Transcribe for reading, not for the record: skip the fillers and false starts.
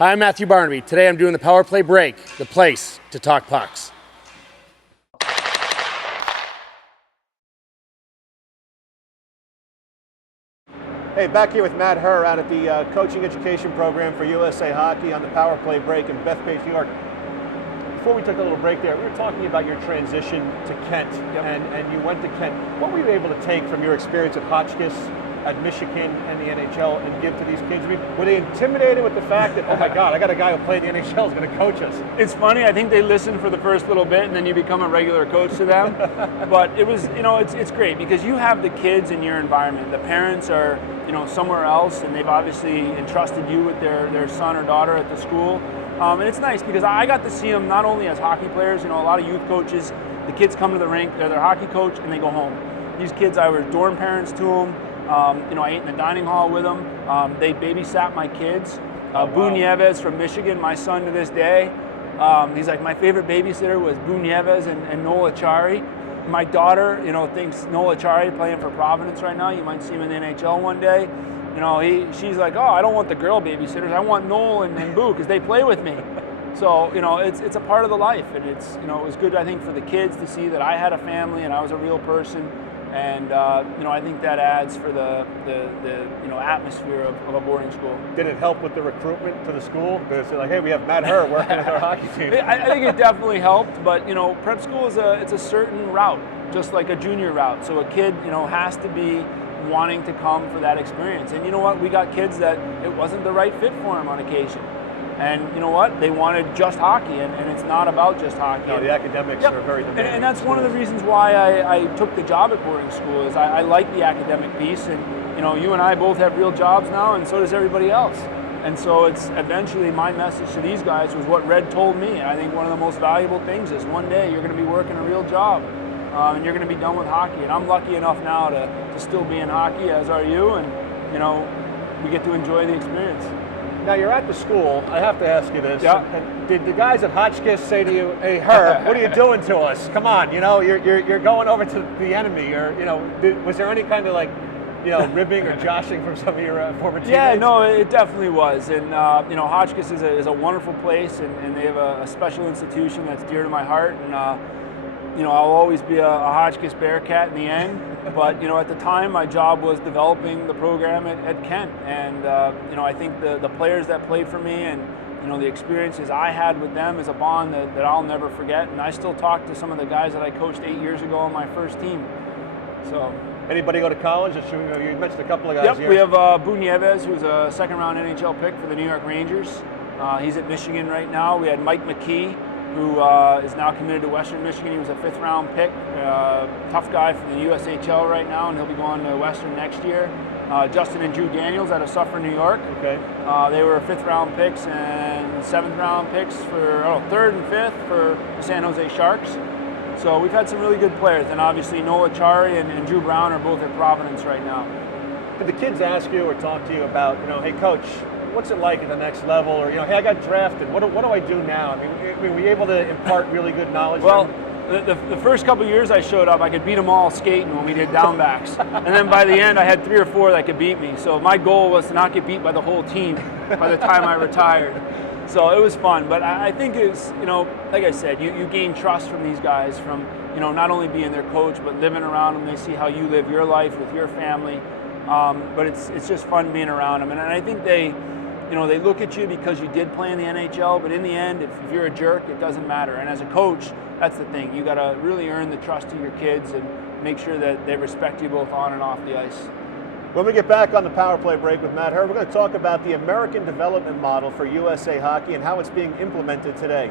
Hi, I'm Matthew Barnaby. Today I'm doing the Power Play Break, the place to talk pucks. Hey, back here with Matt Herr out at the coaching education program for USA Hockey on the Power Play Break in Bethpage, New York. Before we took a little break there, we were talking about your transition to Kent, and you went to Kent. What were you able to take from your experience at Hotchkiss, at Michigan, and the NHL and give to these kids? I mean, were they intimidated with the fact that, oh my God, I got a guy who played in the NHL who's going to coach us? It's funny, I think they listen for the first little bit and then you become a regular coach to them. But it was, it's great because you have the kids in your environment. The parents are, somewhere else, and they've obviously entrusted you with their son or daughter at the school. And it's nice because I got to see them not only as hockey players, a lot of youth coaches, the kids come to the rink, they're their hockey coach, and they go home. These kids, I was dorm parents to them. I ate in the dining hall with them. They babysat my kids. Boo Nieves from Michigan, my son to this day. He's like, my favorite babysitter was Boo Nieves and Noel Achari. My daughter, thinks Noel Achari playing for Providence right now. You might see him in the NHL one day. She's like, oh, I don't want the girl babysitters. I want Noel and Boo because they play with me. So, it's a part of the life, and it was good, I think, for the kids to see that I had a family and I was a real person. And I think that adds for the atmosphere of a boarding school. Did it help with the recruitment to the school? Because they're like, hey, we have Matt Herr working with our hockey team. I think it definitely helped, but prep school is it's a certain route, just like a junior route. So a kid has to be wanting to come for that experience. And you know what? We got kids that it wasn't the right fit for them on occasion. And you know what? They wanted just hockey, and it's not about just hockey. No, the academics are very demanding. And that's one of the reasons why I took the job at boarding school is I like the academic piece, and you and I both have real jobs now, and so does everybody else. And so it's eventually my message to these guys was what Red told me, and I think one of the most valuable things is one day you're going to be working a real job, and you're going to be done with hockey. And I'm lucky enough now to still be in hockey, as are you, and we get to enjoy the experience. Now you're at the school. I have to ask you this. Yeah. And did the guys at Hotchkiss say to you, "Hey, Herr, what are you doing to us? Come on, you're going over to the enemy." Or was there any kind of ribbing or joshing from some of your former teammates? Yeah, no, it definitely was. And Hotchkiss is a wonderful place, and they have a special institution that's dear to my heart. And I'll always be a Hotchkiss Bearcat in the end. But at the time, my job was developing the program at Kent, and I think the players that played for me and the experiences I had with them is a bond that I'll never forget. And I still talk to some of the guys that I coached 8 years ago on my first team. So. Anybody go to college? You mentioned a couple of guys. Yep, here. we have Boo Nieves, who's a second-round NHL pick for the New York Rangers. He's at Michigan right now. We had Mike McKee, who is now committed to Western Michigan. He was a fifth-round pick, tough guy from the USHL right now, and he'll be going to Western next year. Justin and Drew Daniels out of Suffern, New York. Okay. They were fifth-round picks and seventh-round picks for third and fifth for the San Jose Sharks. So we've had some really good players, and obviously Noel Achari and Drew Brown are both at Providence right now. Did the kids ask you or talk to you about, hey, coach, what's it like at the next level? Or, hey, I got drafted. What do I do now? I mean, were you able to impart really good knowledge? Well, the first couple of years I showed up, I could beat them all skating when we did downbacks. And then by the end, I had 3 or 4 that could beat me. So my goal was to not get beat by the whole team by the time I retired. So it was fun. But I think it's, like I said, you gain trust from these guys from, not only being their coach, but living around them. They see how you live your life with your family. But it's just fun being around them. And I think they look at you because you did play in the NHL, but in the end, if you're a jerk, it doesn't matter. And as a coach, that's the thing. You got to really earn the trust of your kids and make sure that they respect you both on and off the ice. When we get back on the Power Play Break with Matt Herr, we're going to talk about the American development model for USA Hockey and how it's being implemented today.